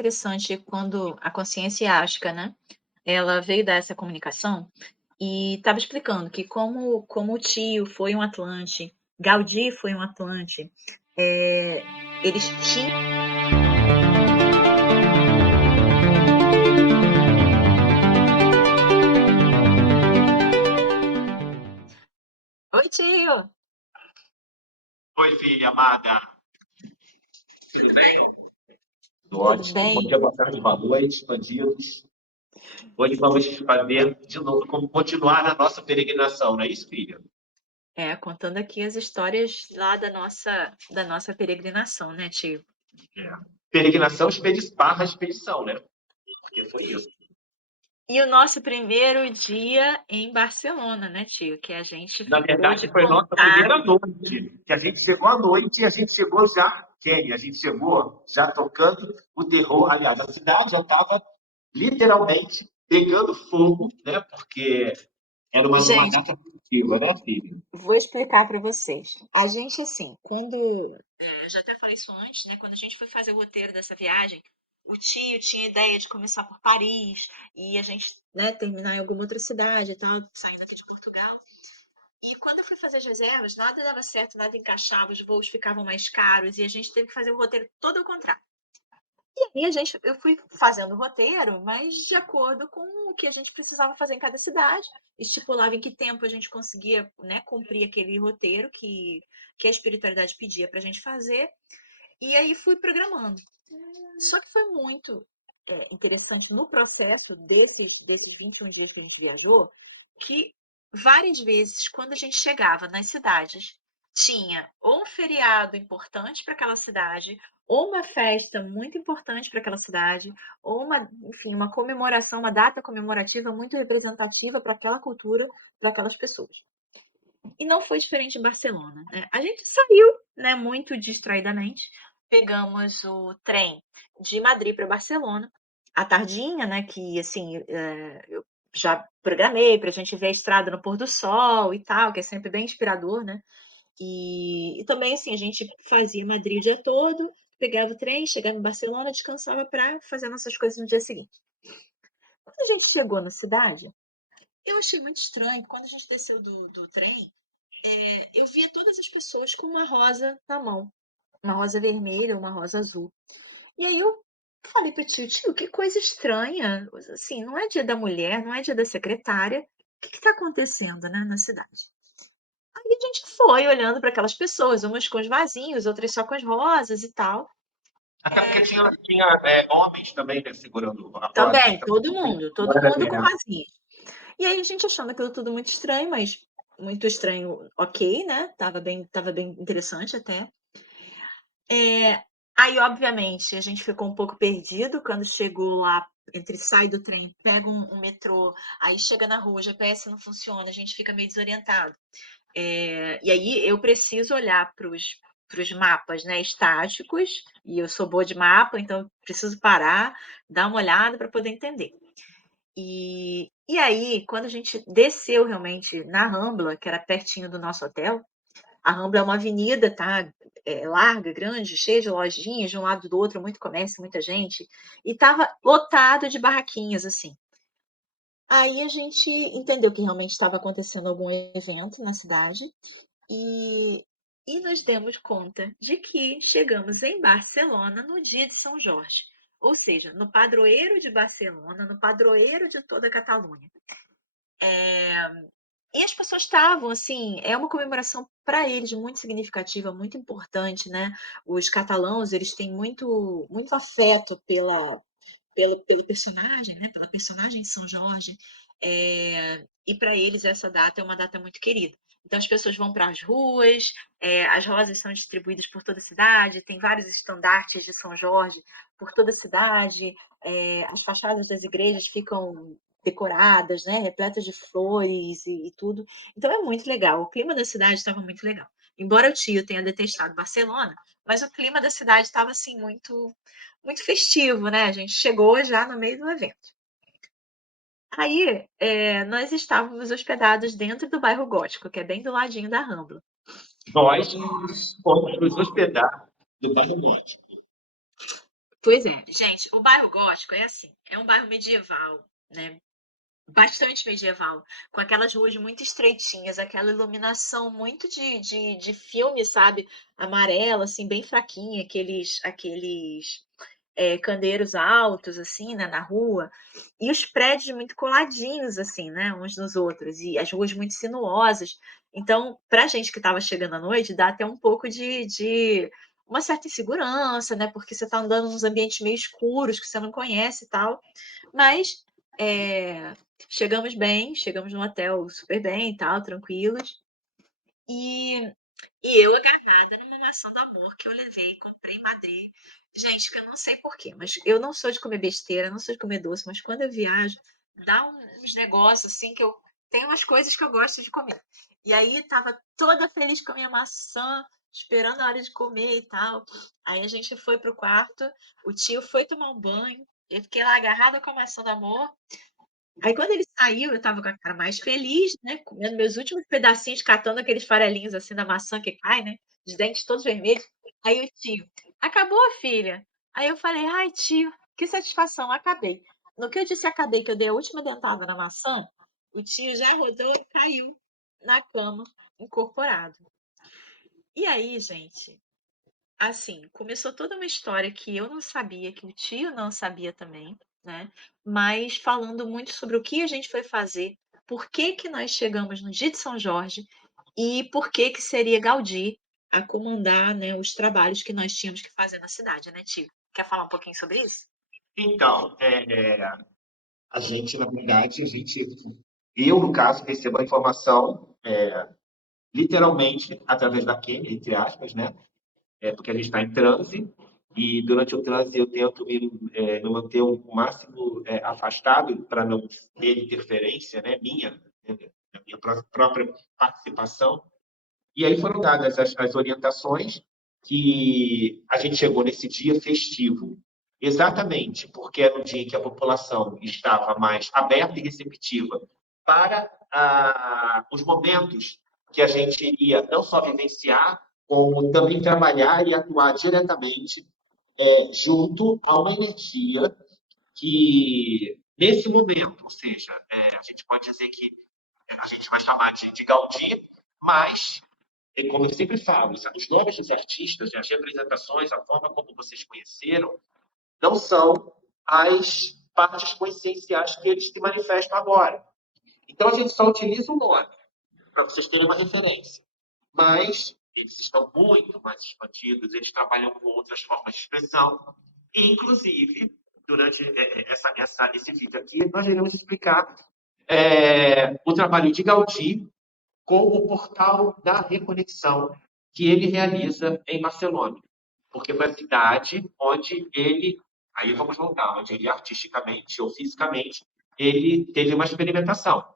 interessante quando a consciência ástica, né, ela veio dar essa comunicação e estava explicando que como o Tio foi um Atlante, Gaudí foi um Atlante, eh, eles tinham. Oi, Tio, Oi, filha amada. Tudo bem? Tudo tudo ótimo. Bom bem? dia, boa tarde, boa noite, bandidos. Hoje vamos fazer de novo, como continuar na nossa peregrinação, não é isso, filha? É, contando aqui as histórias lá da nossa peregrinação, né, Tio? É. Peregrinação barra expedição, né? Porque foi isso. E o nosso primeiro dia em Barcelona, né, Tio? Que a gente Na ficou de verdade, foi nossa contar. primeira noite, que a gente chegou à noite e a gente chegou já, Kelly, a gente chegou já tocando o terror. Aliás, a cidade já estava literalmente pegando fogo, né? Porque era uma Gente, data festiva, né, filha? vou explicar para vocês. A gente, assim, já até falei isso antes, né? Quando a gente foi fazer o roteiro dessa viagem, o Tio tinha ideia de começar por Paris e a gente, né, terminar em alguma outra cidade e tal, saindo aqui de Portugal. E quando eu fui fazer as reservas, nada dava certo, nada encaixava, os voos ficavam mais caros e a gente teve que fazer o roteiro todo ao contrário. E eu fui fazendo o roteiro, mas de acordo com o que a gente precisava fazer em cada cidade, estipulava em que tempo a gente conseguia, né, cumprir aquele roteiro que a espiritualidade pedia para a gente fazer, e aí fui programando. Só que foi muito interessante no processo desses 21 dias que a gente viajou, que várias vezes, quando a gente chegava nas cidades, tinha ou um feriado importante para aquela cidade, ou uma festa muito importante para aquela cidade, ou enfim, uma comemoração, uma data comemorativa muito representativa para aquela cultura, para aquelas pessoas. E não foi diferente em Barcelona, né? A gente saiu, né, muito distraidamente, pegamos o trem de Madrid para Barcelona, à tardinha, né, que assim, eu já programei para a gente ver a estrada no pôr do sol e tal, que é sempre bem inspirador, né? E também, assim, a gente fazia Madrid o dia todo, pegava o trem, chegava em Barcelona, descansava para fazer nossas coisas no dia seguinte. Quando a gente chegou na cidade, eu achei muito estranho, quando a gente desceu do trem, eu via todas as pessoas com uma rosa na mão, uma rosa vermelha, uma rosa azul. E aí eu falei para o tio, que coisa estranha, assim, não é dia da mulher, não é dia da secretária, o que está acontecendo, né, na cidade? Aí a gente foi olhando para aquelas pessoas, umas com os vasinhos, outras só com as rosas e tal. Até porque tinha homens também, né, segurando a rosa. Também, Então, não todo era mundo com mulher. vasinhos. E aí a gente achando aquilo tudo muito estranho, mas muito estranho, ok, né? Tava bem interessante até. Aí, obviamente, a gente ficou um pouco perdido quando chegou lá, entre sai do trem, pega um metrô, aí chega na rua, o GPS não funciona, a gente fica meio desorientado. E aí eu preciso olhar para os mapas, né, estáticos, e eu sou boa de mapa, então eu preciso parar, dar uma olhada para poder entender. E aí, quando a gente desceu realmente na Rambla, que era pertinho do nosso hotel, a Rambla é uma avenida, tá? Larga, grande, cheia de lojinhas, de um lado do outro, muito comércio, muita gente, e estava lotado de barraquinhas, assim. Aí a gente entendeu que realmente estava acontecendo algum evento na cidade e nos demos conta de que chegamos em Barcelona no dia de São Jorge, ou seja, no padroeiro de Barcelona, no padroeiro de toda a Catalunha. E as pessoas estavam, assim, é uma comemoração para eles muito significativa, muito importante, né? Os catalãos, eles têm muito afeto pelo personagem, né? Pela personagem de São Jorge. E para eles essa data é uma data muito querida. Então as pessoas vão para as ruas, as rosas são distribuídas por toda a cidade, tem vários estandartes de São Jorge por toda a cidade, as fachadas das igrejas ficam decoradas, né, repletas de flores e tudo. Então é muito legal. O clima da cidade estava muito legal. Embora o tio tenha detestado Barcelona, mas o clima da cidade estava assim muito festivo, né? A gente chegou já no meio do evento. Aí, nós estávamos hospedados dentro do bairro Gótico, que é bem do ladinho da Rambla. Nós E fomos nos hospedar do bairro Norte. Pois é, gente, o bairro Gótico é assim, é um bairro medieval, né? Bastante medieval, com aquelas ruas muito estreitinhas, aquela iluminação muito de filme, sabe? Amarela, assim, bem fraquinha, aqueles candeiros altos, assim, né, na rua, e os prédios muito coladinhos, assim, né, uns nos outros, e as ruas muito sinuosas. Então, para a gente que estava chegando à noite, dá até um pouco de uma certa insegurança, né, porque você está andando nos ambientes meio escuros que você não conhece e tal. Mas chegamos bem, chegamos no hotel super bem e tal, tranquilos. E, e eu agarrada numa maçã do amor que eu levei, comprei em Madrid. Gente, que eu não sei por quê, mas eu não sou de comer besteira, não sou de comer doce, mas quando eu viajo, dá uns negócios assim que eu tenho umas coisas que eu gosto de comer. E aí tava toda feliz com a minha maçã, esperando a hora de comer e tal. Aí a gente foi pro quarto, o tio foi tomar um banho, eu fiquei lá agarrada com a maçã do amor. Aí quando ele saiu, eu estava com a cara mais feliz, né, comendo meus últimos pedacinhos, catando aqueles farelinhos, assim, da maçã que cai, né, os dentes todos vermelhos. Aí o tio: "Acabou, filha?" Aí eu falei: "Ai, tio, que satisfação, acabei." No que eu disse acabei, que eu dei a última dentada na maçã, o tio já rodou e caiu na cama, incorporado. E aí, gente, assim, começou toda uma história que eu não sabia, que o tio não sabia também, né? Mas falando muito sobre o que a gente foi fazer, por que que nós chegamos no dia de São Jorge e por que que seria Gaudí a comandar, né, os trabalhos que nós tínhamos que fazer na cidade, né, tio? Quer falar um pouquinho sobre isso? Então, a gente, na verdade, eu, no caso, recebo a informação literalmente através da Kênia, entre aspas, né? Porque a gente está em transe e durante o transe eu tento me manter o máximo afastado para não ter interferência, né, né, da minha própria participação. E aí foram dadas as orientações que a gente chegou nesse dia festivo, exatamente porque era um dia em que a população estava mais aberta e receptiva para os momentos que a gente iria não só vivenciar, como também trabalhar e atuar diretamente junto a uma energia que, nesse momento, ou seja, a gente pode dizer que a gente vai chamar de Gaudí, mas como eu sempre falo, sabe, os nomes dos artistas, as representações, a forma como vocês conheceram, não são as partes essenciais que eles se manifestam agora. Então, a gente só utiliza o nome, para vocês terem uma referência. Mas eles estão muito mais expandidos, eles trabalham com outras formas de expressão, e, inclusive, durante esse vídeo aqui, nós iremos explicar o trabalho de Gaudí com o portal da reconexão que ele realiza em Barcelona, porque foi a cidade onde ele, aí vamos voltar, onde ele artisticamente ou fisicamente, ele teve uma experimentação.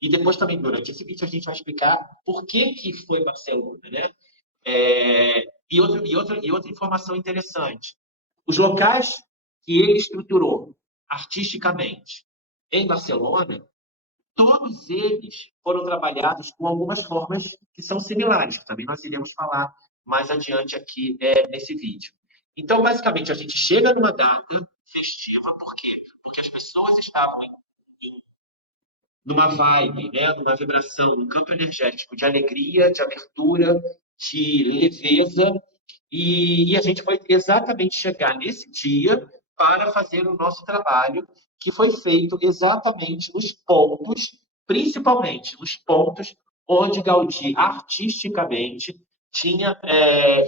E depois também, durante esse vídeo, a gente vai explicar por que foi Barcelona, né? E outra informação interessante. Os locais que ele estruturou artisticamente em Barcelona, todos eles foram trabalhados com algumas formas que são similares, que também nós iremos falar mais adiante aqui nesse vídeo. Então, basicamente, a gente chega numa data festiva, por quê? Porque as pessoas estavam numa vibe, né, numa vibração, num campo energético de alegria, de abertura, de leveza, e a gente vai exatamente chegar nesse dia para fazer o nosso trabalho, que foi feito exatamente nos pontos, principalmente nos pontos onde Gaudí, artisticamente, tinha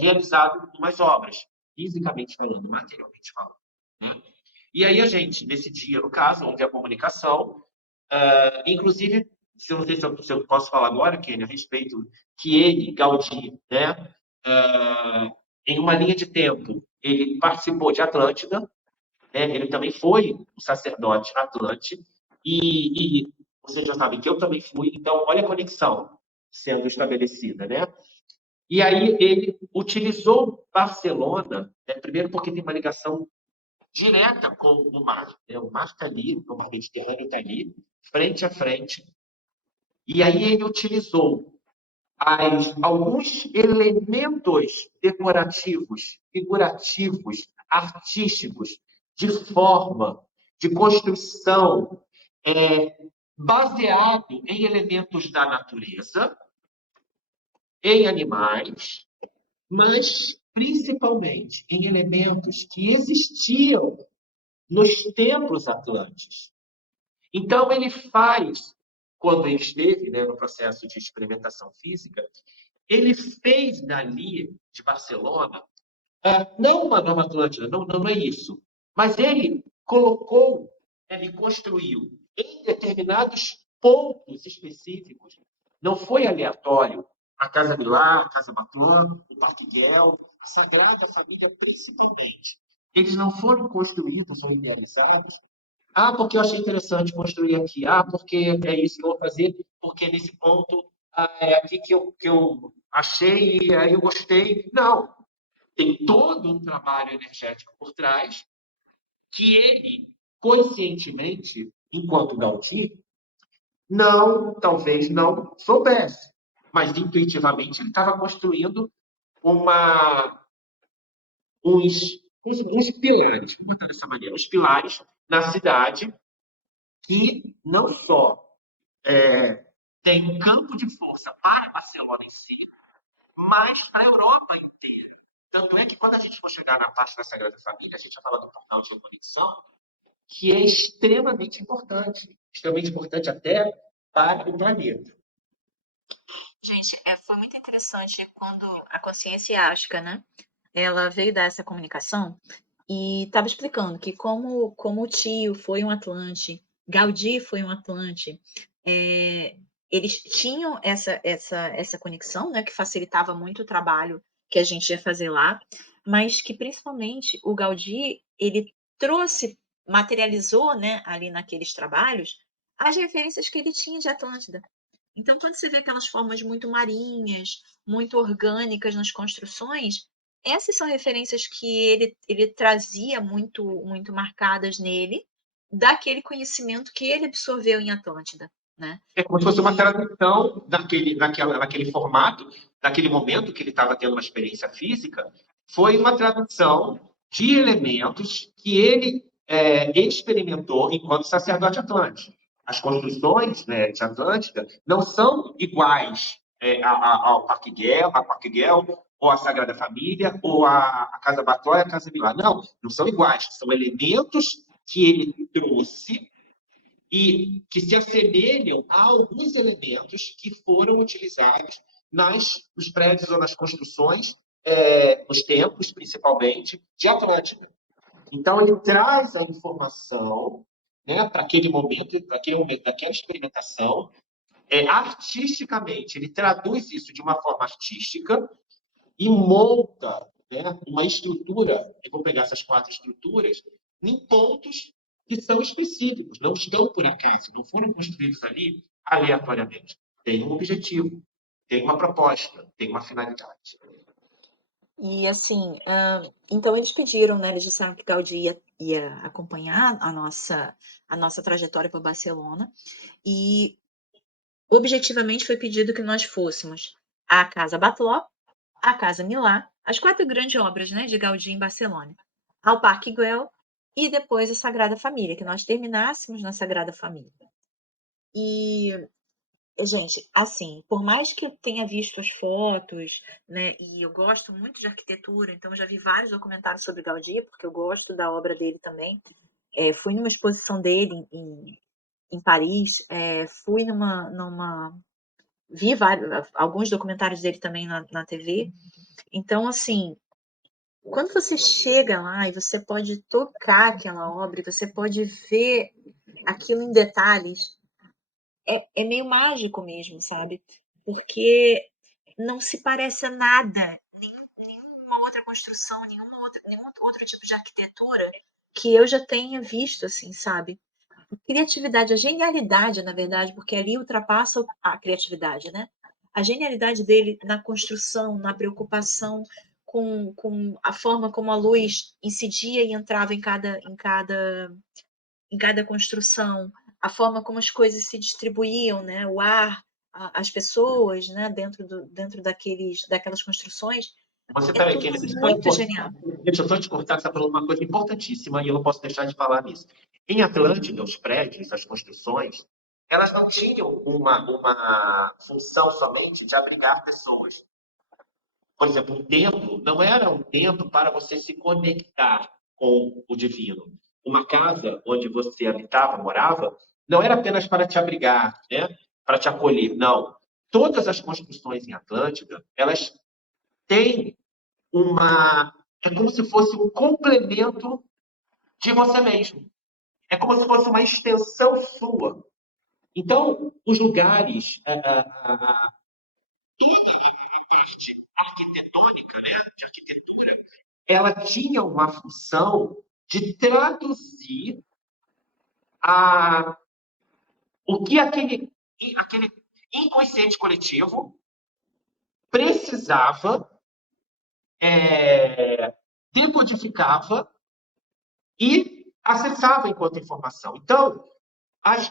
realizado umas obras, fisicamente falando, materialmente falando. Né? E aí a gente, nesse dia, no caso, houve a comunicação, inclusive, se eu não sei se eu posso falar agora, Kenny, a respeito que ele, Gaudí, né, em uma linha de tempo, ele participou de Atlântida, né, ele também foi um sacerdote Atlante, e vocês já sabem que eu também fui, então olha a conexão sendo estabelecida, né? E aí ele utilizou Barcelona, né, primeiro porque tem uma ligação direta com o mar, né? O mar está ali, o mar Mediterrâneo está ali, frente a frente, e aí ele utilizou alguns elementos decorativos, figurativos, artísticos, de forma, de construção, baseado em elementos da natureza, em animais, mas principalmente em elementos que existiam nos templos atlantes. Então, ele faz, quando ele esteve, né, no processo de experimentação física, ele fez dali, de Barcelona, não uma nova Atlântida, não é isso, mas ele colocou, ele construiu em determinados pontos específicos, não foi aleatório. A Casa Milá, a Casa Batlló, o Parque Güell, a Sagrada Família, principalmente. Eles não foram construídos ou realizados porque eu achei interessante construir aqui. Porque é isso que eu vou fazer, porque nesse ponto é aqui que eu achei e aí eu gostei. Não, tem todo um trabalho energético por trás que ele, conscientemente, enquanto Gaudí, talvez não soubesse, mas intuitivamente ele estava construindo uma, uns pilares, vamos botar dessa maneira, uns pilares na cidade que não só tem um campo de força para Barcelona em si, mas para a Europa inteira. Tanto é que quando a gente for chegar na parte da Sagrada Família, a gente vai falar do portal de conexão, que é extremamente importante até para o planeta. Gente, foi muito interessante quando a consciência ástica, né? Ela veio dar essa comunicação e estava explicando que como o tio foi um Atlante, Gaudí foi um Atlante, eles tinham essa conexão, né, que facilitava muito o trabalho que a gente ia fazer lá, mas que principalmente o Gaudí, ele trouxe, materializou, né, ali naqueles trabalhos, as referências que ele tinha de Atlântida. Então, quando você vê aquelas formas muito marinhas, muito orgânicas nas construções, essas são referências que ele trazia muito marcadas nele, daquele conhecimento que ele absorveu em Atlântida, né? É como se fosse uma tradução naquele formato, naquele momento que ele estava tendo uma experiência física, foi uma tradução de elementos que ele experimentou enquanto sacerdote atlântico. As construções, né, de Atlântida não são iguais ao Parque Güell, ou à Sagrada Família, ou à Casa Batlló e à Casa Milá. Não são iguais. São elementos que ele trouxe e que se assemelham a alguns elementos que foram utilizados nos prédios ou nas construções, nos templos, principalmente, de Atlântida. Então, ele traz a informação, né, para aquele momento, daquela experimentação, artisticamente. Ele traduz isso de uma forma artística e monta, né, uma estrutura. Eu vou pegar essas 4 estruturas em pontos que são específicos, não estão por acaso, não foram construídos ali aleatoriamente. Tem um objetivo, tem uma proposta, tem uma finalidade. E assim, então eles pediram, né? Eles disseram que Gaudí ia acompanhar a nossa trajetória para Barcelona, e objetivamente foi pedido que nós fôssemos à Casa Batlló, à Casa Milá, as 4 grandes obras, né, de Gaudí em Barcelona, ao Parque Güell e depois a Sagrada Família, que nós terminássemos na Sagrada Família. E, gente, assim, por mais que eu tenha visto as fotos, né, e eu gosto muito de arquitetura, então eu já vi vários documentários sobre Gaudí, porque eu gosto da obra dele também. Fui numa exposição dele em Paris, fui vi alguns documentários dele também na TV. Então, assim, quando você chega lá e você pode tocar aquela obra, e você pode ver aquilo em detalhes, é meio mágico mesmo, sabe? Porque não se parece a nada, nenhuma outra construção, nenhum outro tipo de arquitetura que eu já tenha visto, assim, sabe? A criatividade, a genialidade, na verdade, porque ali ultrapassa a criatividade, né? A genialidade dele na construção, na preocupação com a forma como a luz incidia e entrava em cada construção, a forma como as coisas se distribuíam, né? O ar, as pessoas, né? Dentro daquelas construções. Você, É peraí, tudo Kênia, muito genial. deixa eu só te cortar, que você está falando uma coisa importantíssima e eu não posso deixar de falar nisso. Em Atlântida, os prédios, as construções, elas não tinham uma função somente de abrigar pessoas. Por exemplo, um templo não era um templo para você se conectar com o divino. Uma casa onde você habitava, morava, não era apenas para te abrigar, né? Para te acolher. Não. Todas as construções em Atlântida, elas têm uma. É como se fosse um complemento de você mesmo. É como se fosse uma extensão sua. Então, os lugares, toda a parte arquitetônica, né, de arquitetura, ela tinha uma função de traduzir a, o que aquele inconsciente coletivo precisava, decodificava e acessava enquanto informação. Então,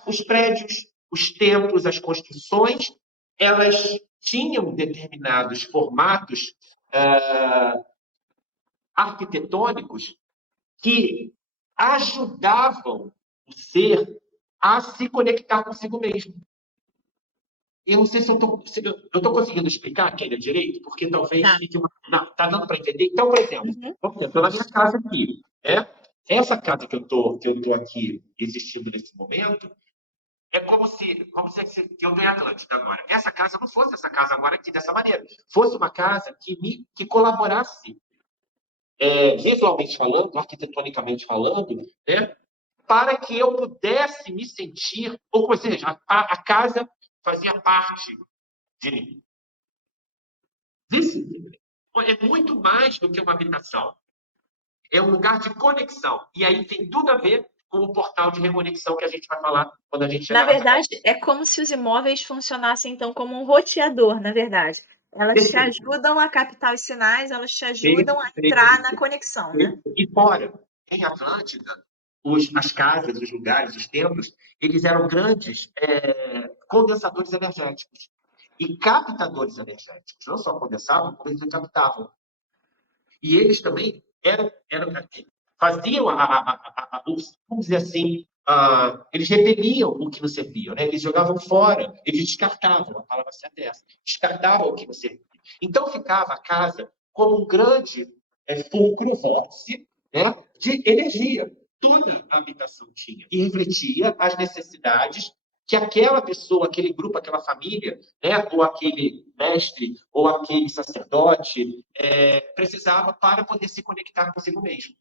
os prédios, os templos, as construções, elas tinham determinados formatos arquitetônicos que ajudavam o ser a se conectar consigo mesmo. Eu não sei se eu estou conseguindo explicar, Kélia, direito, porque talvez Tá. fique uma. Não, está dando para entender? Então, por exemplo, Uhum. eu estou na minha casa aqui. Né? Essa casa que eu tô aqui existindo nesse momento, é como se, vamos dizer que eu estou em Atlântida agora. Essa casa não fosse essa casa agora aqui dessa maneira. Fosse uma casa que colaborasse, visualmente falando, arquitetonicamente falando, né? Para que eu pudesse me sentir, ou seja, a casa fazia parte de mim. É muito mais do que uma habitação. É um lugar de conexão. E aí tem tudo a ver com o portal de reconexão que a gente vai falar quando a gente Na chegar nessa verdade, parte. é como se os imóveis funcionassem, então, como um roteador, na verdade. Elas te Perfeito. ajudam a captar os sinais, elas te ajudam a entrar na Perfeito. conexão, né? E fora, em Atlântida, as casas, os lugares, os templos, eles eram grandes condensadores energéticos e captadores energéticos. Não só condensavam, como eles captavam. E eles também faziam, vamos dizer assim, eles repeliam o que não servia, né? Eles jogavam fora, eles descartavam, a palavra certa é essa, descartavam o que não servia. Então ficava a casa como um grande fulcro vórtice, né, de energia. Toda a habitação tinha e refletia as necessidades que aquela pessoa, aquele grupo, aquela família, né, ou aquele mestre, ou aquele sacerdote, precisava para poder se conectar consigo mesmo.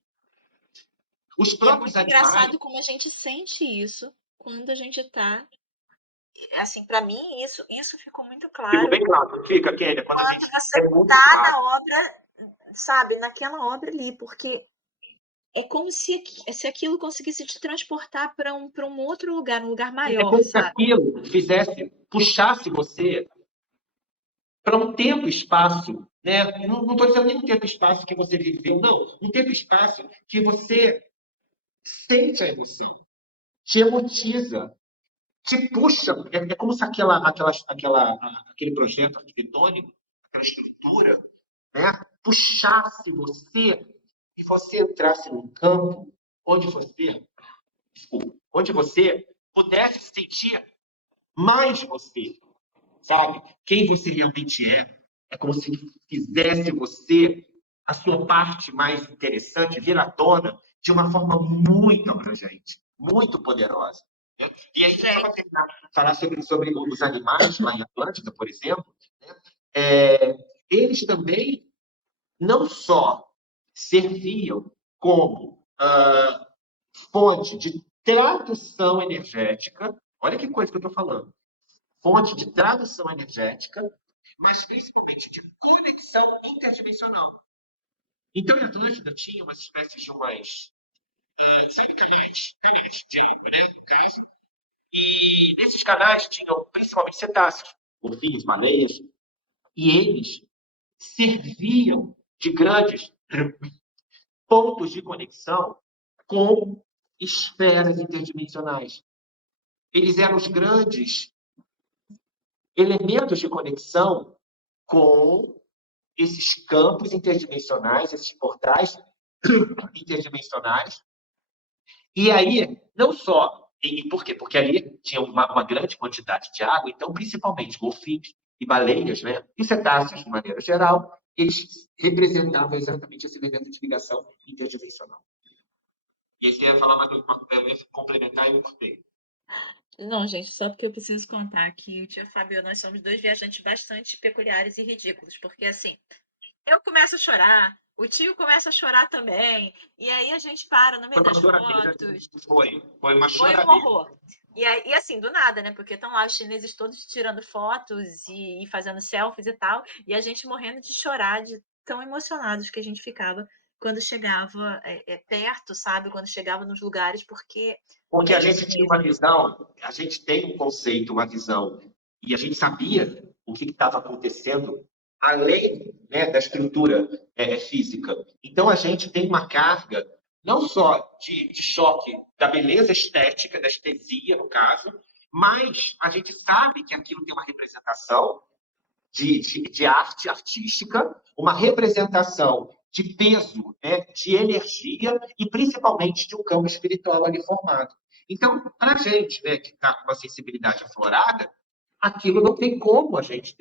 Os E é próprios muito animais. engraçado como a gente sente isso quando a gente tá. Assim, para mim, isso ficou muito Ficou claro bem claro, fica, Kélia, quando a quando gente. você É muito tá claro. na obra, sabe, naquela obra ali, porque é como se aquilo conseguisse te transportar para um outro lugar, um lugar É maior, como se sabe? aquilo puxasse você para um tempo e espaço, né? Não estou dizendo nem um tempo e espaço que você viveu, não. Um tempo e espaço que você sente a emoção, te emotiza, te puxa. É como se aquele projeto arquitetônico, aquela estrutura, né? Puxasse você e você entrasse num campo onde você, desculpa, onde você pudesse sentir mais você, sabe? Quem você realmente é. É como se fizesse você a sua parte mais interessante vir à tona de uma forma muito abrangente, muito poderosa. Né? E aí, só para Gente, terminar, falar sobre os animais lá em Atlântida, por exemplo, né? Eles também não só serviam como fonte de tradução energética, olha que coisa que eu estou falando, fonte de tradução energética, mas principalmente de conexão interdimensional. Então, em Atlântida tinha umas espécies de umas, sabe, canais de água, né, no caso, e nesses canais tinham principalmente cetáceos, golfinhos, baleias, e eles serviam de grandes pontos de conexão com esferas interdimensionais. Eles eram os grandes elementos de conexão com esses campos interdimensionais, esses portais interdimensionais. E aí, não só. E por quê? Porque ali tinha uma grande quantidade de água, então, principalmente golfinhos e baleias, né? E cetáceos, de maneira geral, eles representavam exatamente esse elemento de ligação interdimensional. E aí você ia falar mais eu ia complementar e eu cortei. Não, gente, só porque eu preciso contar que o tio Fábio e eu, nós somos dois viajantes bastante peculiares e ridículos, porque assim, eu começo a chorar, o tio começa a chorar também, e aí a gente para no Foi meio uma das choradeira. fotos. Foi uma Foi um choradeira. horror. E assim, do nada, né? Porque estão lá os chineses todos tirando fotos e fazendo selfies e tal, e a gente morrendo de chorar, de tão emocionados que a gente ficava quando chegava perto, sabe? Quando chegava nos lugares, porque Porque é a isso gente tinha uma mesmo. visão, a gente tem um conceito, uma visão, e a gente sabia o que estava acontecendo além, né, da estrutura física. Então a gente tem uma carga não só de choque da beleza estética, da estesia, no caso, mas a gente sabe que aquilo tem uma representação de arte artística, uma representação de peso, né, de energia e principalmente de um campo espiritual ali formado. Então, para a gente, né, que está com uma sensibilidade aflorada, aquilo não tem como a gente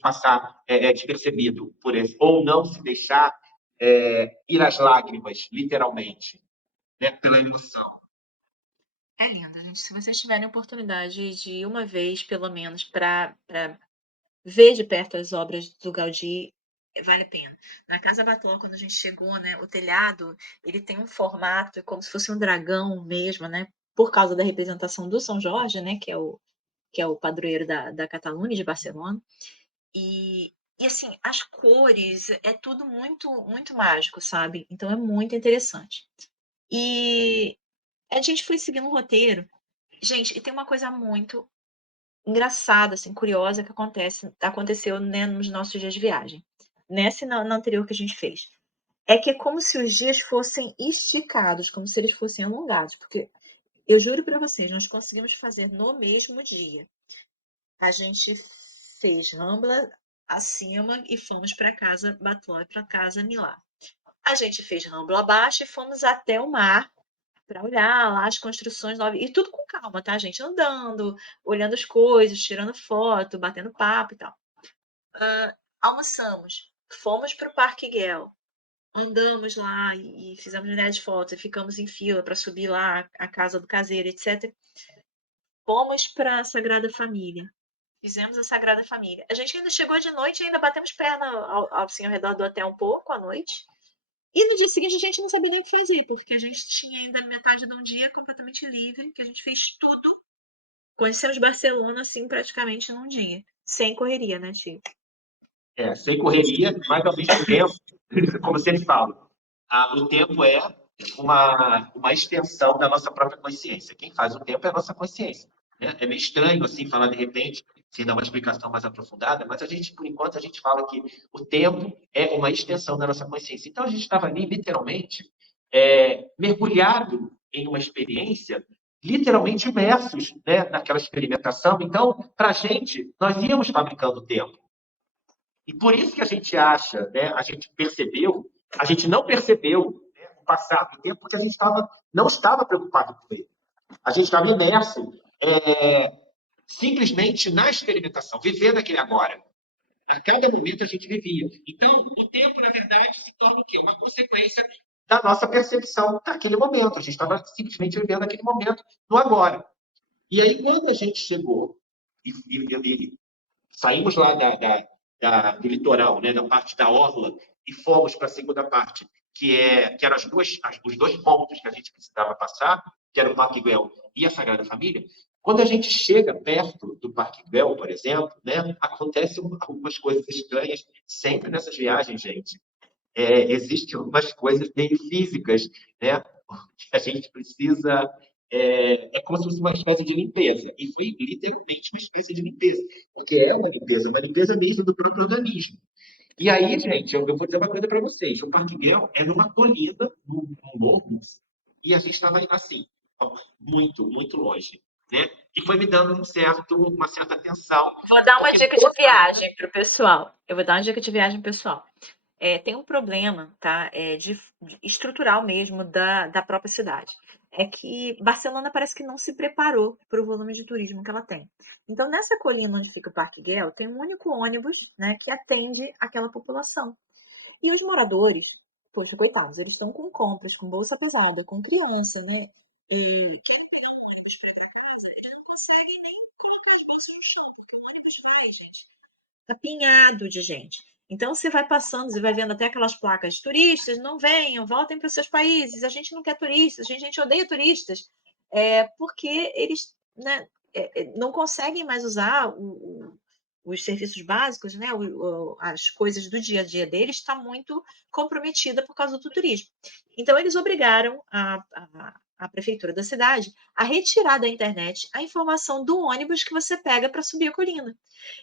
passar despercebido por isso, ou não se deixar ir às lágrimas, literalmente, né, pela emoção. É lindo, gente. Se vocês tiverem oportunidade de ir uma vez, pelo menos, para ver de perto as obras do Gaudí, vale a pena. Na Casa Batlló, quando a gente chegou, né, o telhado, ele tem um formato como se fosse um dragão mesmo, né, por causa da representação do São Jorge, né, que é o padroeiro da Catalunha, de Barcelona. E assim, as cores, é tudo muito, muito mágico, sabe? Então é muito interessante. E a gente foi seguindo um roteiro. Gente, e tem uma coisa muito engraçada, assim, curiosa que aconteceu, né, nos nossos dias de viagem. Nessa e na anterior que a gente fez. É que é como se os dias fossem esticados, como se eles fossem alongados, porque eu juro para vocês, nós conseguimos fazer no mesmo dia. A gente fez Rambla acima e fomos para casa Batló e para casa Milá. A gente fez Rambla abaixo e fomos até o mar para olhar lá as construções novas. E tudo com calma, tá, gente? Andando, olhando as coisas, tirando foto, batendo papo e tal. Almoçamos, fomos para o Parque Güell, andamos lá e fizemos milhares de fotos, e ficamos em fila para subir lá a casa do caseiro, etc. Fomos para a Sagrada Família. Fizemos a Sagrada Família. A gente ainda chegou de noite e ainda batemos perna assim, ao redor do hotel um pouco à noite. E no dia seguinte a gente não sabia nem o que fazer, porque a gente tinha ainda metade de um dia completamente livre, que a gente fez tudo. Conhecemos Barcelona, assim, praticamente num dia. Sem correria, né, tio? Sem correria, mas ao mesmo tempo, como eu sempre falo, o tempo é uma extensão da nossa própria consciência. Quem faz o tempo é a nossa consciência. Né? É meio estranho, assim, falar de repente, sem dar uma explicação mais aprofundada, mas a gente, por enquanto, a gente fala que o tempo é uma extensão da nossa consciência. Então, a gente estava ali, literalmente, mergulhado em uma experiência, literalmente imersos, né, naquela experimentação. Então, para a gente, nós íamos fabricando o tempo. E por isso que a gente acha, né, a gente percebeu, a gente não percebeu, né, o passar do tempo, porque a gente não estava preocupado com ele. A gente estava imerso simplesmente na experimentação, vivendo aquele agora. A cada momento a gente vivia. Então, o tempo, na verdade, se torna o quê? Uma consequência da nossa percepção daquele momento. A gente estava simplesmente vivendo aquele momento no agora. E aí, quando a gente chegou e saímos lá do litoral, né, da parte da orla, e fomos para a segunda parte, que eram os dois pontos que a gente precisava passar, que era o Parque Güell e a Sagrada Família. Quando a gente chega perto do Parque Güell, por exemplo, né, acontecem algumas coisas estranhas sempre nessas viagens, gente. Existem algumas coisas meio físicas, né, que a gente precisa como se fosse uma espécie de limpeza. E foi literalmente uma espécie de limpeza. Porque é uma limpeza mesmo do próprio organismo. E aí, gente, eu vou dizer uma coisa para vocês. O Parque Güell é numa colina, num morro, e a gente estava assim, muito, muito longe. né? E foi me dando uma certa atenção. Vou dar uma Porque dica de viagem para o pessoal. Eu vou dar uma dica de viagem pro pessoal. Tem um problema, tá? Estrutural mesmo da própria cidade. É que Barcelona parece que não se preparou para o volume de turismo que ela tem. Então, nessa colina onde fica o Parque Güell, tem um único ônibus, né, que atende aquela população. E os moradores, poxa, coitados, eles estão com compras, com bolsa pesada, com criança, né? E não conseguem nem colocar as bolsas no chão, porque o ônibus vai, gente, apinhado de gente. Então você vai passando, você vai vendo até aquelas placas: turistas, não venham, voltem para os seus países, a gente não quer turistas, a gente odeia turistas, porque eles, né, não conseguem mais usar os serviços básicos, né, as coisas do dia a dia deles está muito comprometida por causa do turismo. Então eles obrigaram a prefeitura da cidade a retirar da internet a informação do ônibus que você pega para subir a colina.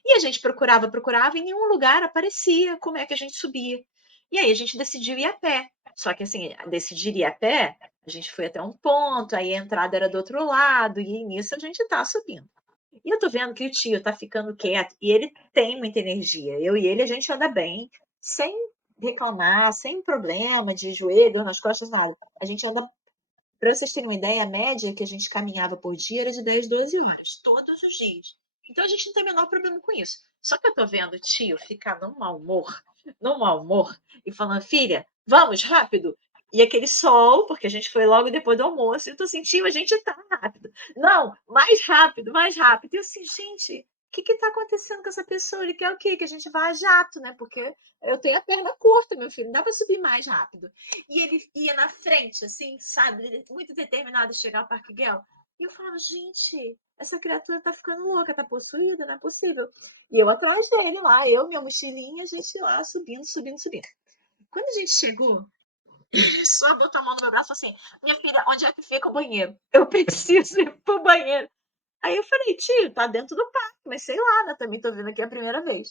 E a gente procurava, procurava, e em nenhum lugar aparecia como é que a gente subia. E aí a gente decidiu ir a pé. Só que assim, decidir ir a pé, a gente foi até um ponto, aí a entrada era do outro lado, e nisso a gente tá subindo. E eu tô vendo que o tio tá ficando quieto, e ele tem muita energia. Eu e ele, a gente anda bem, sem reclamar, sem problema de joelho, nas costas, nada. A gente anda, para vocês terem uma ideia, a média que a gente caminhava por dia era de 10, 12 horas, todos os dias. Então a gente não tem o menor problema com isso. Só que eu tô vendo o tio ficar num mau humor, e falando: filha, vamos rápido. E aquele sol, porque a gente foi logo depois do almoço, e eu tô assim: tio, a gente tá rápido. Não, mais rápido, mais rápido. E eu assim: gente, o que que tá acontecendo com essa pessoa? Ele quer o quê? Que a gente vá a jato, né? Porque eu tenho a perna curta, meu filho, não dá para subir mais rápido. E ele ia na frente, assim, sabe? Muito determinado a chegar ao Parque Güell. E eu falava: gente, essa criatura tá ficando louca, tá possuída, não é possível. E eu atrás dele lá, eu, minha mochilinha, a gente lá subindo, subindo, subindo. Quando a gente chegou, ele só botou a mão no meu braço e falou assim: minha filha, onde é que fica o banheiro? Eu preciso ir pro banheiro. Aí eu falei: tio, tá dentro do parque, mas sei lá, né? Também tô vindo aqui a primeira vez.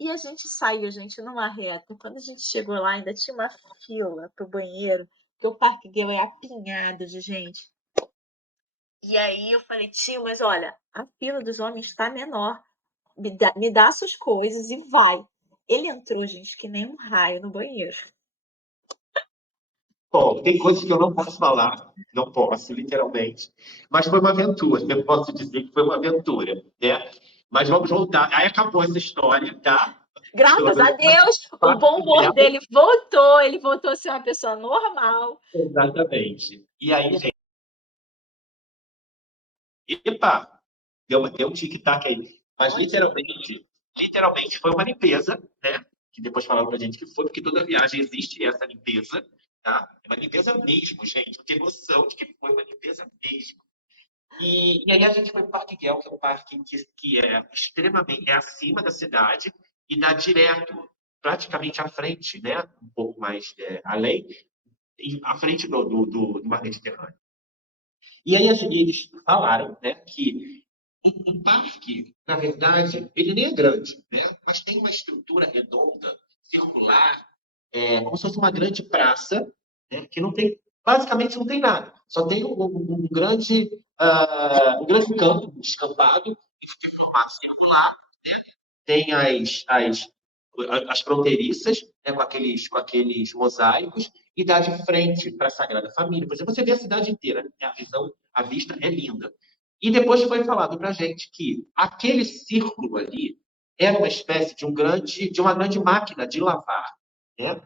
E a gente saiu, gente, numa reta. Quando a gente chegou lá, ainda tinha uma fila pro banheiro, porque o Parque Güell é apinhado de gente. E aí eu falei: tio, mas olha, a fila dos homens está menor. Me dá suas coisas e vai. Ele entrou, gente, que nem um raio no banheiro. Bom, tem coisas que eu não posso falar, não posso, literalmente, mas foi uma aventura, eu posso dizer que foi uma aventura, né? Mas vamos voltar. Aí acabou essa história, tá? Graças a Deus, o bom humor dele voltou. Ele voltou a ser uma pessoa normal. Exatamente. E aí, gente, epa, deu um tic-tac aí. Mas literalmente foi uma limpeza, né? Que depois falaram pra gente que foi, porque toda viagem existe essa limpeza, tá? É uma limpeza mesmo, gente. Tem noção de que foi uma limpeza mesmo. E aí a gente foi para o Parque Güell, que é um parque que é extremamente acima da cidade e dá direto, praticamente à frente, né? Um pouco mais além, à frente do Mar Mediterrâneo. E aí eles falaram, né, que o parque, na verdade, ele nem é grande, né? Mas tem uma estrutura redonda, circular, como se fosse uma grande praça, né? Que não tem, basicamente não tem nada. Só tem um grande campo descampado, de formato circular, tem as fronteiriças, né, com aqueles mosaicos, e dá de frente para a Sagrada Família. Por exemplo, você vê a cidade inteira, né? A vista é linda. E depois foi falado para a gente que aquele círculo ali era uma espécie de uma grande máquina de lavar, né?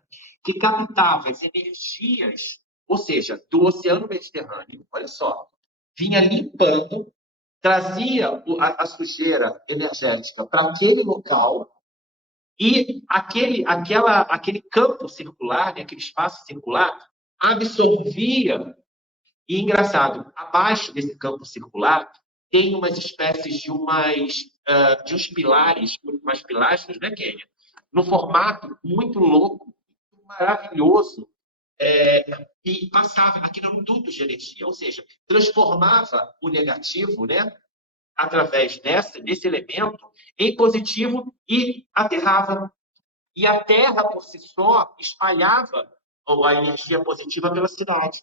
Que captava as energias, ou seja, do Oceano Mediterrâneo. Olha só, vinha limpando, trazia a sujeira energética para aquele local e aquele campo circular, né, aquele espaço circular, absorvia. E engraçado, abaixo desse campo circular tem umas espécies de uns pilares, umas pilastras, né, Kênia? No formato muito louco, maravilhoso, e passava aquilo era um duto de energia, ou seja, transformava o negativo, né, através desse elemento em positivo e aterrava. E a Terra, por si só, espalhava a energia positiva pela cidade.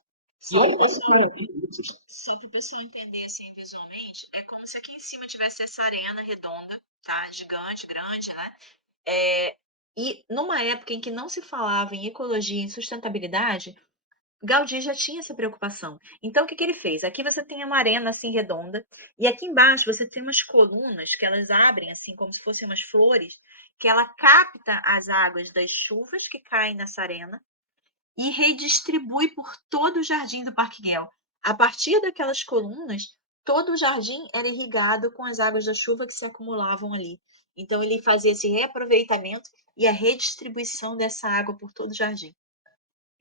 E olha, olha que maravilha isso. só para o pessoal entender assim visualmente, é como se aqui em cima tivesse essa arena redonda, tá? Gigante, grande, né? E numa época em que não se falava em ecologia e em sustentabilidade, Gaudí já tinha essa preocupação. Então, o que que ele fez? Aqui você tem uma arena assim redonda, e aqui embaixo você tem umas colunas que elas abrem assim como se fossem umas flores, que ela capta as águas das chuvas que caem nessa arena e redistribui por todo o jardim do Parque Güell. A partir daquelas colunas, todo o jardim era irrigado com as águas da chuva que se acumulavam ali. Então ele fazia esse reaproveitamento e a redistribuição dessa água por todo o jardim.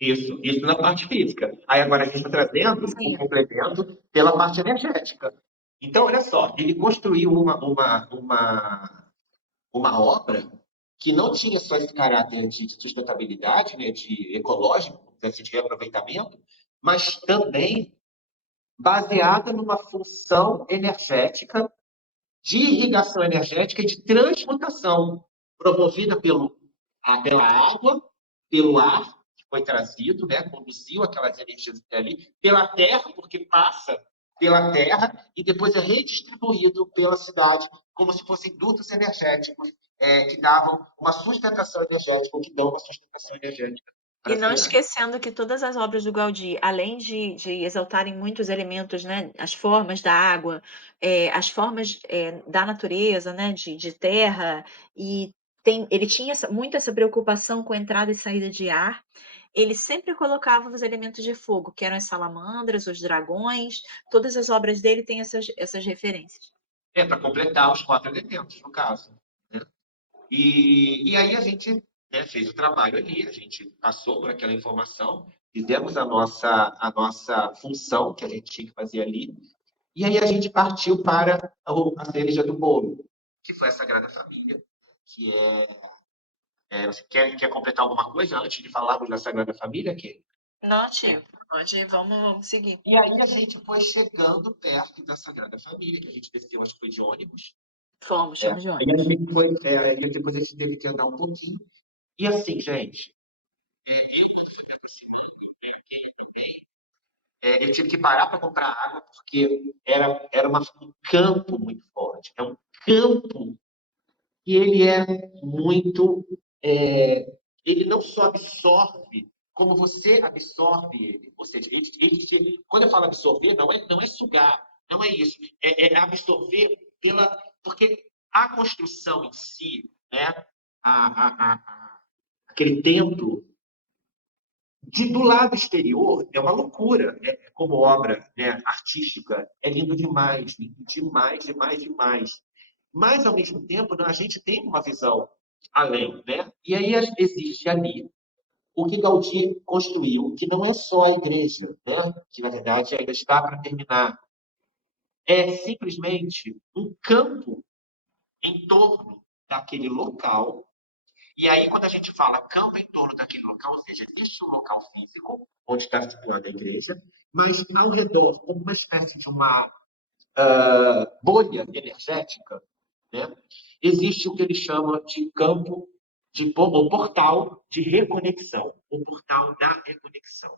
Isso na parte física. Aí agora a gente está trazendo o Sim. complemento pela parte energética. Então, olha só, ele construiu uma obra que não tinha só esse caráter de sustentabilidade, né, de ecológico, de reaproveitamento, mas também baseada numa função energética de irrigação energética e de transmutação, promovida pela água, pelo ar, que foi trazido, né, conduziu aquelas energias até ali, pela terra, porque passa pela terra e depois é redistribuído pela cidade, como se fossem dutos energéticos que davam uma sustentação energética, ou que dão uma sustentação energética para E a não cidade. esquecendo que todas as obras do Gaudí, além de exaltarem muitos elementos, né, as formas da água, as formas, da natureza, né, de terra, e ele tinha muito essa preocupação com entrada e saída de ar, ele sempre colocava os elementos de fogo, que eram as salamandras, os dragões, todas as obras dele têm essas referências. Para completar os quatro elementos, no caso. Né? E aí a gente, né, fez o trabalho ali, a gente passou por aquela informação, fizemos a nossa função que a gente tinha que fazer ali, e aí a gente partiu para a cereja do bolo, que foi a Sagrada Família, que você quer completar alguma coisa antes de falarmos da Sagrada Família, aqui? Não, tio, vamos seguir. E aí a gente foi chegando perto da Sagrada Família, que a gente desceu, acho que foi de ônibus. Fomos de Aí a ônibus. gente foi, aí depois a gente teve que andar um pouquinho. E assim, gente, eu quando fui me aproximando, eu tive que parar para comprar água, porque era um campo muito forte. É um campo e ele é muito. é, ele não só absorve, como você absorve ele. Ou seja, quando eu falo absorver, não é sugar, não é isso. É absorver porque a construção em si, né, aquele templo, do lado exterior, é uma loucura. Como obra, né, artística, é lindo demais, demais, demais. Mas, ao mesmo tempo, né, a gente tem uma visão além, né? E aí existe ali o que Gaudí construiu, que não é só a igreja, né? Que, na verdade, ainda está para terminar. É simplesmente um campo em torno daquele local. E aí, quando a gente fala campo em torno daquele local, ou seja, existe um local físico, onde está situada a igreja, mas ao redor, como uma espécie de uma bolha energética, né? Existe o que ele chama de campo, ou portal de reconexão, o portal da reconexão.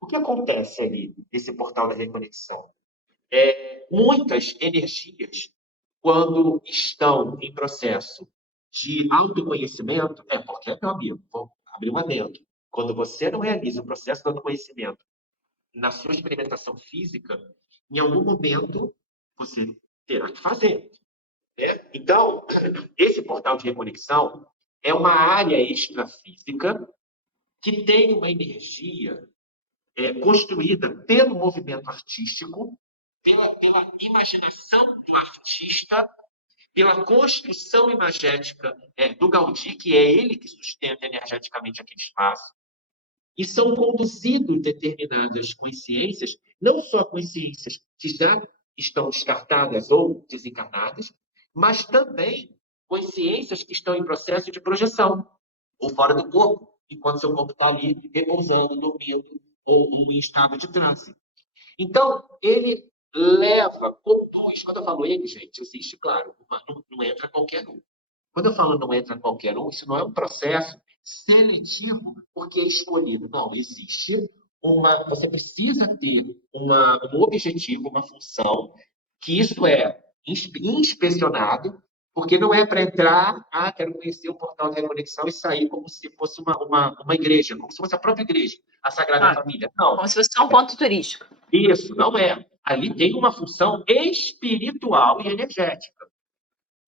O que acontece ali nesse portal da reconexão? Muitas energias, quando estão em processo de autoconhecimento, porque, meu amigo, vou abrir uma dentro. Quando você não realiza o processo de autoconhecimento na sua experimentação física, em algum momento você terá que fazer. Né? Então, esse portal de reconexão é uma área extrafísica que tem uma energia construída pelo movimento artístico, pela imaginação do artista, pela construção imagética do Gaudí, que é ele que sustenta energeticamente aquele espaço, e são conduzidos determinadas consciências, não só consciências que já estão descartadas ou desencarnadas, mas também consciências que estão em processo de projeção, ou fora do corpo, enquanto seu corpo está ali repousando, dormindo, ou em estado de transe. Então, ele leva, conduz. Quando eu falo ele, gente, existe, claro, não entra qualquer um. Quando eu falo não entra qualquer um, isso não é um processo seletivo porque é escolhido. Não, existe você precisa ter um objetivo, uma função, que isso é inspecionado, porque não é para entrar, quero conhecer o portal de reconexão e sair como se fosse uma igreja, como se fosse a própria igreja, a Sagrada Claro, Família. Não, como se fosse só um ponto turístico. isso não é. Ali tem uma função espiritual e energética.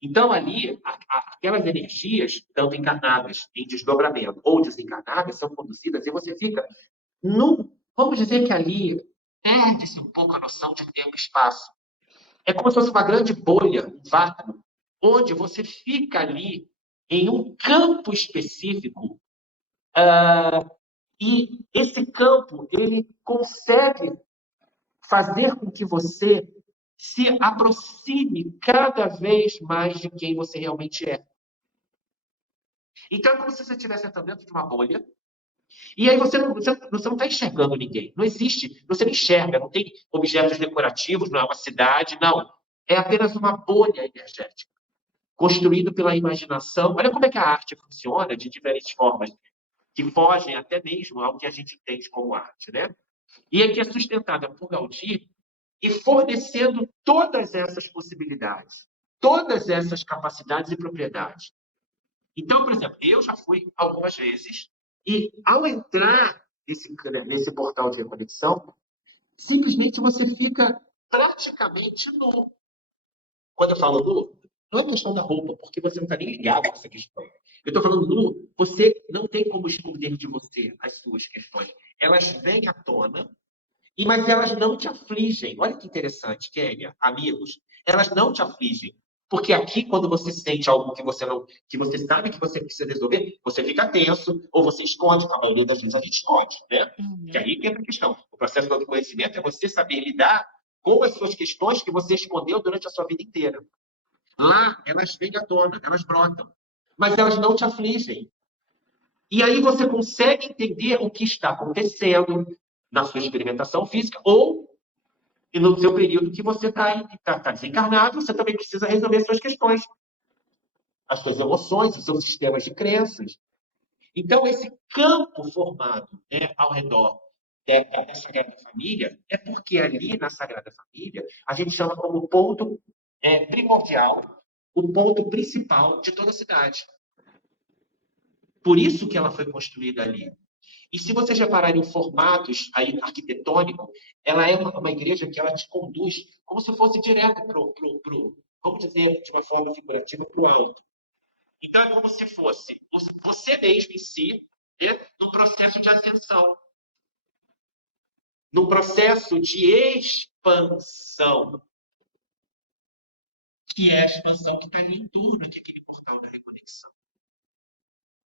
Então, ali, aquelas energias, tanto encarnadas em desdobramento ou desencarnadas, são conduzidas e você fica vamos dizer que ali perde-se um pouco a noção de tempo e espaço. É como se fosse uma grande bolha, um vácuo, onde você fica ali em um campo específico, e esse campo ele consegue fazer com que você se aproxime cada vez mais de quem você realmente é. Então, é como se você estivesse entrando dentro de uma bolha, e aí você não está enxergando ninguém. Não existe, você não enxerga, não tem objetos decorativos, não é uma cidade, não. É apenas uma bolha energética, construída pela imaginação. Olha como é que a arte funciona de diferentes formas, que fogem até mesmo ao que a gente entende como arte, né? E aqui é sustentada por Gaudí e fornecendo todas essas possibilidades, todas essas capacidades e propriedades. Então, por exemplo, eu já fui algumas vezes e, ao entrar nesse portal de reconexão, simplesmente você fica praticamente nu. Quando eu falo nu, não é questão da roupa, porque você não está nem ligado com essa questão. Eu estou falando nu, você não tem como esconder de você as suas questões. Elas vêm à tona, mas elas não te afligem. Olha que interessante, Kênia, amigos. Elas não te afligem. Porque aqui, quando você sente algo que você sabe que você precisa resolver, você fica tenso ou você esconde. A maioria das vezes a gente esconde, né? Que aí que entra a questão. O processo do conhecimento é você saber lidar com as suas questões que você escondeu durante a sua vida inteira. Lá, elas vêm à tona, elas brotam. Mas elas não te afligem. E aí você consegue entender o que está acontecendo na sua experimentação física ou no seu período que você está desencarnado, você também precisa resolver suas questões, as suas emoções, os seus sistemas de crenças. Então, esse campo formado, né, ao redor da Sagrada Família é porque ali na Sagrada Família a gente chama como ponto primordial, o ponto principal de toda a cidade. Por isso que ela foi construída ali. E se vocês repararem em formatos aí arquitetônico, ela é uma igreja que ela te conduz como se fosse direto vamos dizer de uma forma figurativa, para o alto. Então é como se fosse você mesmo em si, né, num processo de ascensão, num processo de expansão, que é a expansão que está ali em torno daquele portal da reconexão.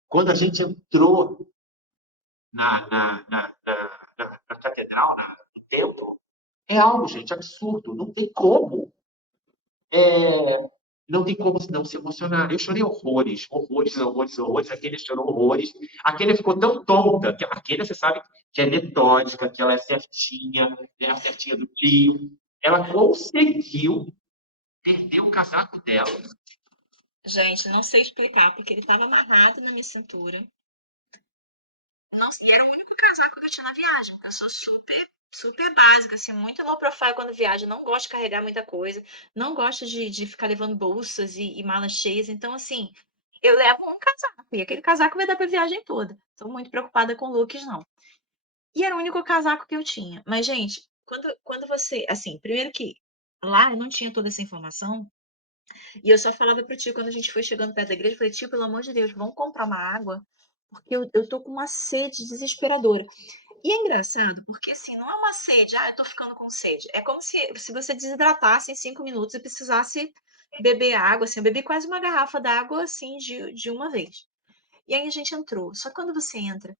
Quando a gente entrou na catedral, no templo, é algo, gente, absurdo. Não tem como. Não tem como não se emocionar. Eu chorei horrores, horrores, horrores, horrores. Aquele chorou horrores. Aquele ficou tão tonta. Aquele, você sabe, que é metódica, que ela é certinha, é a certinha do tio. Ela conseguiu perder o casaco dela. Gente, não sei explicar, porque ele estava amarrado na minha cintura. Nossa, e era o único casaco que eu tinha na viagem. Eu sou super básica, assim, muito low profile quando viajo. Não gosto de carregar muita coisa. Não gosto de ficar levando bolsas e malas cheias. Então, assim, eu levo um casaco. E aquele casaco vai dar pra viagem toda. Tô muito preocupada com looks, não. E era o único casaco que eu tinha. Mas, gente, quando você. Assim, primeiro que lá eu não tinha toda essa informação. E eu só falava pro tio quando a gente foi chegando perto da igreja. Eu falei, tio, pelo amor de Deus, vamos comprar uma água. Porque eu tô com uma sede desesperadora. E é engraçado, porque assim, não é uma sede, eu tô ficando com sede. É como se você desidratasse em 5 minutos e precisasse beber água, assim, eu bebi quase uma garrafa d'água, assim, de uma vez. E aí a gente entrou. Só que quando você entra,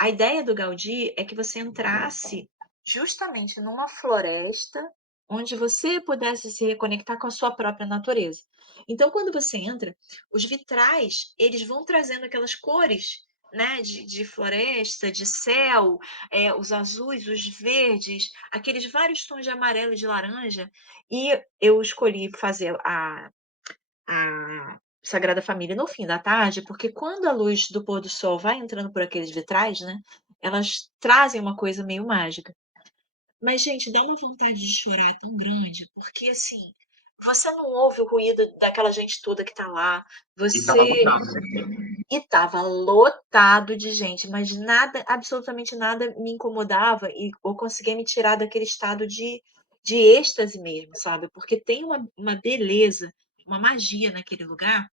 a ideia do Gaudí é que você entrasse justamente numa floresta onde você pudesse se reconectar com a sua própria natureza. Então, quando você entra, os vitrais, eles vão trazendo aquelas cores, né, de floresta, de céu, os azuis, os verdes, aqueles vários tons de amarelo e de laranja. E eu escolhi fazer a Sagrada Família no fim da tarde, porque quando a luz do pôr do sol vai entrando por aqueles vitrais, né? elas trazem uma coisa meio mágica. Mas, gente, dá uma vontade de chorar tão grande, porque assim, você não ouve o ruído daquela gente toda que tá lá, E estava você lotado, né? e tava lotado de gente, mas nada, absolutamente nada me incomodava e eu conseguia me tirar daquele estado de êxtase mesmo, sabe? Porque tem uma beleza, uma magia naquele lugar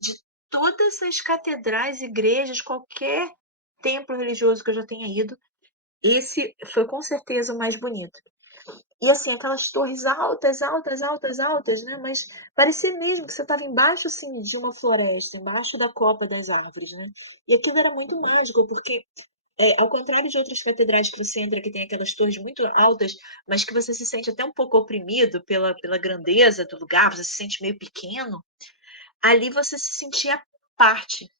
de todas as catedrais, igrejas, qualquer templo religioso que eu já tenha ido, esse foi com certeza o mais bonito. E assim, aquelas torres altas, altas, altas, altas, né? Mas parecia mesmo que você estava embaixo assim de uma floresta, embaixo da copa das árvores, né? E aquilo era muito mágico, porque ao contrário de outras catedrais que você entra que tem aquelas torres muito altas, mas que você se sente até um pouco oprimido pela grandeza do lugar, você se sente meio pequeno, ali você se sentia parte.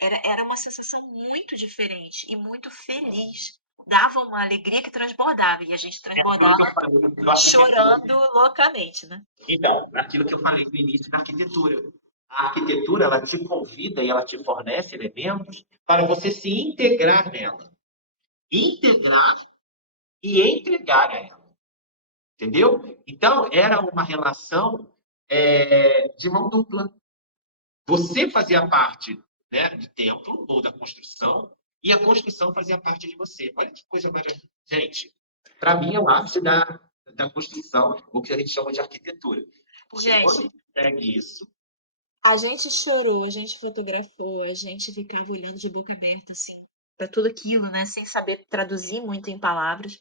Era uma sensação muito diferente e muito feliz. Dava uma alegria que transbordava, e a gente É aquilo que eu transbordava falei, da arquitetura. chorando loucamente, né? Então, aquilo que eu falei no início da arquitetura. A arquitetura, ela te convida e ela te fornece elementos para você se integrar nela. Integrar e entregar a ela. Entendeu? Então, era uma relação de mão dupla. Você fazia parte, né, do templo ou da construção, e a construção fazia parte de você. Olha que coisa maravilhosa. Gente, para mim é o ápice da construção, o que a gente chama de arquitetura. Porque quando Gente, consegue isso, a gente chorou, a gente fotografou, a gente ficava olhando de boca aberta, assim, para tudo aquilo, né? Sem saber traduzir muito em palavras.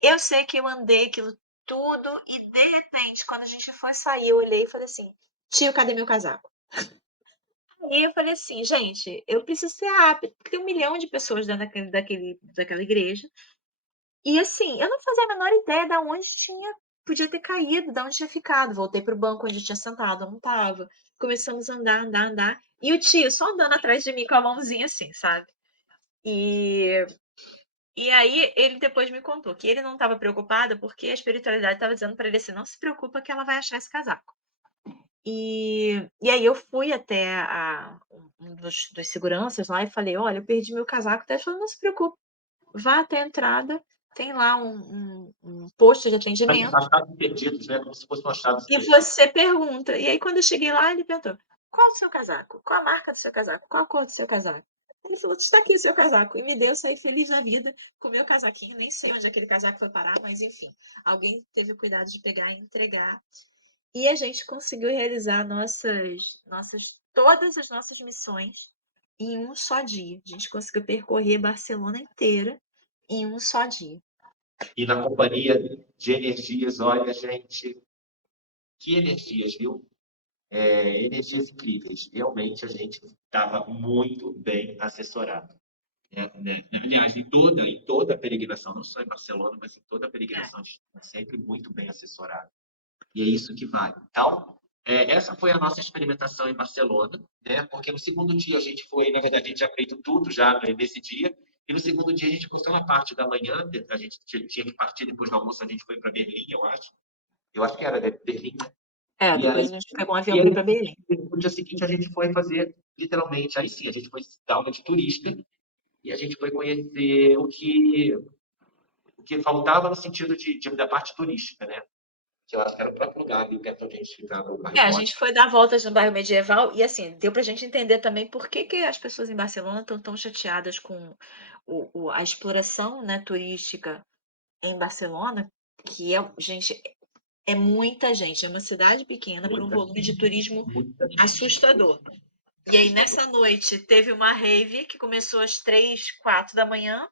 Eu sei que eu andei aquilo tudo e, de repente, quando a gente foi sair, eu olhei e falei assim: tio, cadê meu casaco? Aí eu falei assim, gente, eu preciso ser rápido, porque tem 1 milhão de pessoas dentro daquela igreja. E assim, eu não fazia a menor ideia de onde podia ter caído, de onde tinha ficado. Voltei pro banco onde tinha sentado, eu não estava. Começamos a andar, andar, andar. E o tio só andando atrás de mim com a mãozinha assim, sabe? E, e aí ele depois me contou que ele não estava preocupado porque a espiritualidade estava dizendo para ele assim, não se preocupa que ela vai achar esse casaco. E aí eu fui até um dos seguranças lá e falei, olha, eu perdi meu casaco. Ele falou, não se preocupe, vá até a entrada, tem lá um posto de atendimento achados perdidos, né? Como se fossem achados e perdidos. você pergunta. E aí, quando eu cheguei lá, ele perguntou: qual é o seu casaco? Qual a marca do seu casaco? Qual a cor do seu casaco? Ele falou: está aqui o seu casaco. E me deu, eu saí feliz da vida com o meu casaquinho. Nem sei onde aquele casaco foi parar, mas enfim, alguém teve o cuidado de pegar e entregar. E a gente conseguiu realizar todas as nossas missões em um só dia. A gente conseguiu percorrer Barcelona inteira em um só dia. E na companhia de energias, olha, gente, que energias, viu? Energias incríveis. Realmente a gente estava muito bem assessorado. Aliás, em toda a peregrinação, não só em Barcelona, mas em toda a É. peregrinação, a gente está sempre muito bem assessorado. E é isso que vale. Então, essa foi a nossa experimentação em Barcelona, né? Porque no segundo dia a gente foi, na verdade, a gente tinha feito tudo já nesse dia, e no segundo dia a gente ficou só na parte da manhã, a gente tinha que partir depois do almoço, a gente foi para Berlim, eu acho. Eu acho que era Berlim, né? É, E aí, depois a gente pegou um avião e para ir aí para Berlim. no dia seguinte a gente foi fazer, literalmente, aí sim, a gente foi dar aula de turista, e a gente foi conhecer o que faltava no sentido da parte turística, né? Que eu acho que era o próprio lugar ali perto onde a gente ficava, o bairro É, a gente gótico. foi dar voltas no bairro medieval e, assim, deu pra gente entender também por que que as pessoas em Barcelona estão tão chateadas com a exploração, né, turística em Barcelona, que é, gente, é muita gente, é uma cidade pequena para um Muita, volume de turismo muita gente. assustador. E aí, Assustador. nessa noite, teve uma rave que começou às 3, 4 da manhã.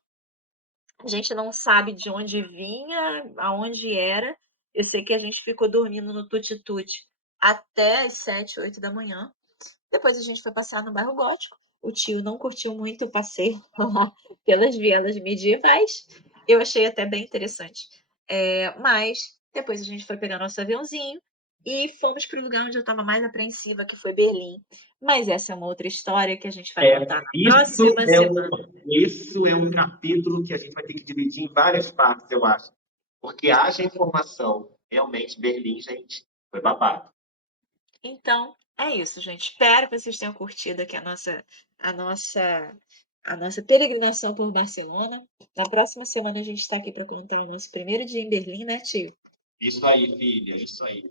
A gente não sabe de onde vinha, aonde era. Eu sei que a gente ficou dormindo no tuti-tuti até as 7, 8 da manhã. Depois a gente foi passear no bairro gótico. O tio não curtiu muito o passeio lá pelas vielas medievais. Eu achei até bem interessante. Mas depois a gente foi pegar nosso aviãozinho e fomos para o lugar onde eu estava mais apreensiva, que foi Berlim. Mas essa é uma outra história que a gente vai contar na Isso próxima é um, semana. isso é um capítulo que a gente vai ter que dividir em várias partes, eu acho. Porque haja informação. Realmente, Berlim, gente, foi babado. Então, é isso, gente. Espero que vocês tenham curtido aqui a nossa a nossa peregrinação por Barcelona. Na próxima semana a gente está aqui para contar o nosso primeiro dia em Berlim, né, tio? Isso aí, filha, isso aí.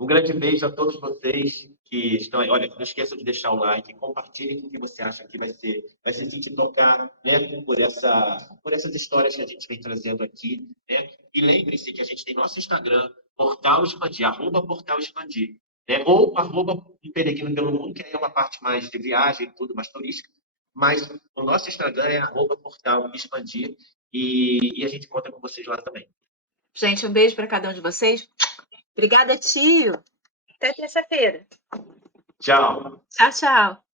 Um grande beijo a todos vocês que estão aí. Olha, não esqueçam de deixar o like, compartilhem com o que você acha que vai se sentir tocar, né, por essas histórias que a gente vem trazendo aqui, né? E lembre-se que a gente tem nosso Instagram, Portal Expandir, @Portal Expandir, né? Ou @Um Peregrino pelo Mundo, que aí é uma parte mais de viagem, tudo mais turística. Mas o nosso Instagram é @Portal Expandir e a gente conta com vocês lá também. Gente, um beijo para cada um de vocês. Obrigada, tio. Até terça-feira. Tchau! Tchau, tchau.